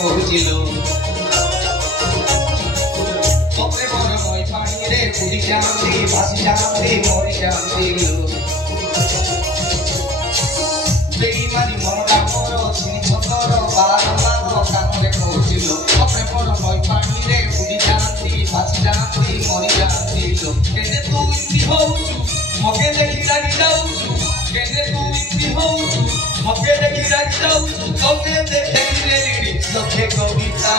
কহুছিল মতে মন মই পানিরে পুরি যান্তি ভাসি যান্তি মরি যান্তি বেইমানি মনটা মর চিনি ছতর বারমান কানরে কহুছিল মতে মন মই পানিরে পুরি যান্তি ভাসি যান্তি মরি যান্তি কেনে তুই ইন্দি হউচু মকে দেখি রাগি যাউচু কেনে তুই ইন্দি হউচু মকে দেখি রাগি যাউচু তোকে দেখে রে চোখে কবিতা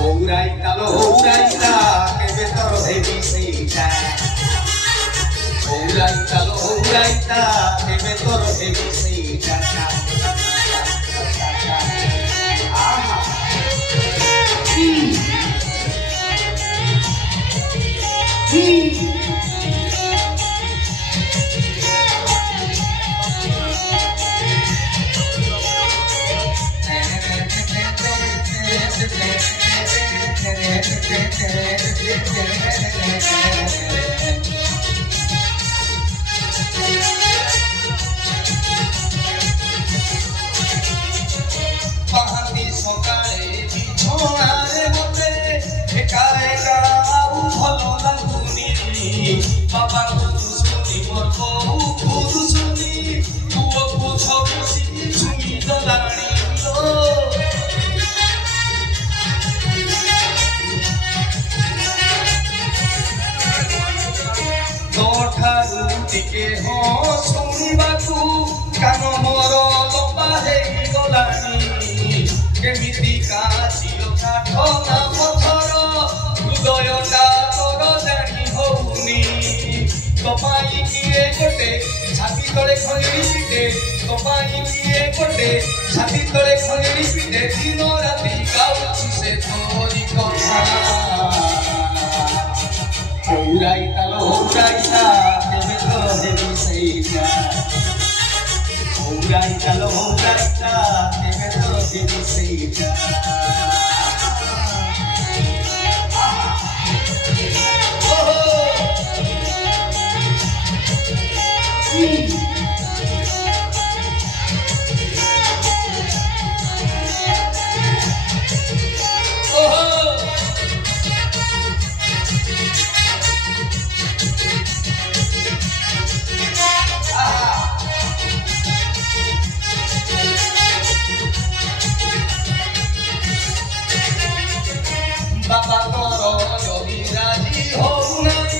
ওরাইতা লো ওরাইতা কেবে তোর হেবি সেইটা ওরাইতা লো ওরাইতা কেবে তোর হেবি সেইটা আহা পাহাড়ি সকালে বিছানারে মতে একা একা ভালো লাগুনি বাবা কুতু শুনি মোর বউ কুতু শুনি পুও পুছ পুছি ছুমি দলানি তোঠারু টিকে শুଣିବାକୁ କାନ ମୋର ଲମ୍ବା ହେଇଗଲାଣି କେମିତି କାଚିଲ କାଠ ନା ପଥର ହୃଦୟଟା ତୋର ଜାଣି ହଉନି ତୋ ପାଇଁ କିଏ ଗୋଟେ ଛାତି ତଳେ ଖଲିରି ପିଟେ ତୋ ପାଇଁ କିଏ ଗୋଟେ ଛାତି ତଳେ ଖଲିରି ପିଟେ ଦିନ ରାତି ଗାଉଛି ସେ ତୋରି କଥା ওরাইতা লো ওরাইতা কেবে তোর হেবি সেইটা ওরাইতা লো ওরাইতা কেবে তোর হেবি সেইটা বাবা তোর যদি রাজি হও নাই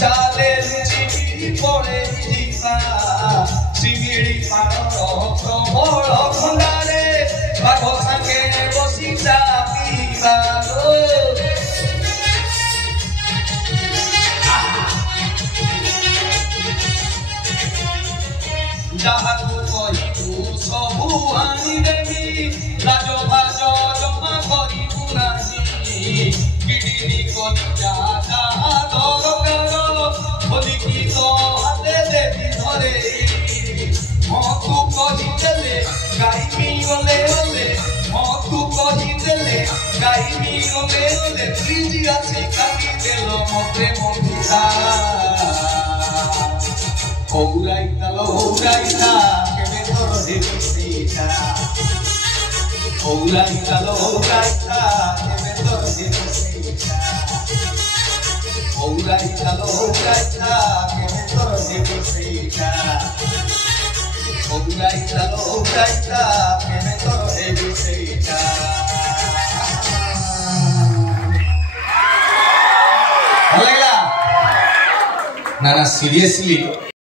চালে লুচি পড়ে ଯିବା শিঙিড়ি পাড়র প্রবল খন্ডারে বাঘ সাঙ্গে বসি চা পিবা যাহাকু কহিবু সবু আনিদেবি লাজ ভাজ জমা করিবু নাহি কিডিনি কলিজা যাহা দরকার বলিকি তো হাতে দেবি ধরে মতু কহিদেলে গাইবি ওলে ওলে মতু কহিদেলে গাইবি ওলে ওলে ফ্রিজি আছে কাটি দেল মতে মধুরা ওরাইতা লো ওরাইতা কেবে তোর হেবি সেইটা ওরাইতা লো ওরাইতা কেবে তোর হেবি সেইটা ওরাইতা লো ওরাইতা কেবে তোর হেবি সেইটা ওরাইতা লো ওরাইতা কেবে তোর হেবি সেইটা ভালো লাগলা না না সিরিয়াসলি